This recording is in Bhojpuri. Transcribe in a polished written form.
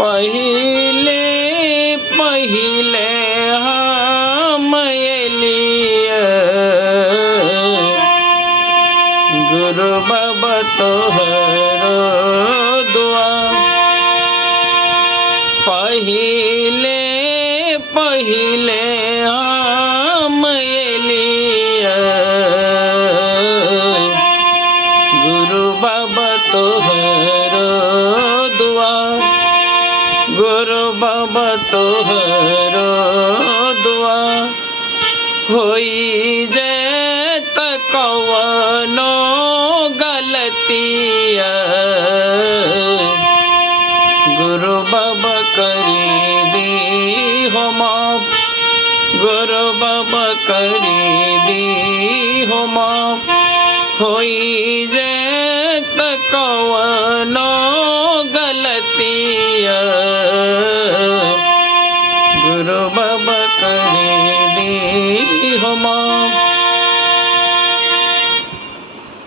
पहिले पहिले हम एलिए गुरु बाबा तोहरो दुआ। पहिले पहिले हम एलिए गुरु बाबा तोहरो दुआ। गुरु बाबा तोहरो दुआ। होई जे त कवनो गलतिया गुरु बाबा करी दी हो माफ। गुरु बाबा करी दी हो माफ। होई जे त कवनो गलतिया गुरु बाबा करी दी हो माफ।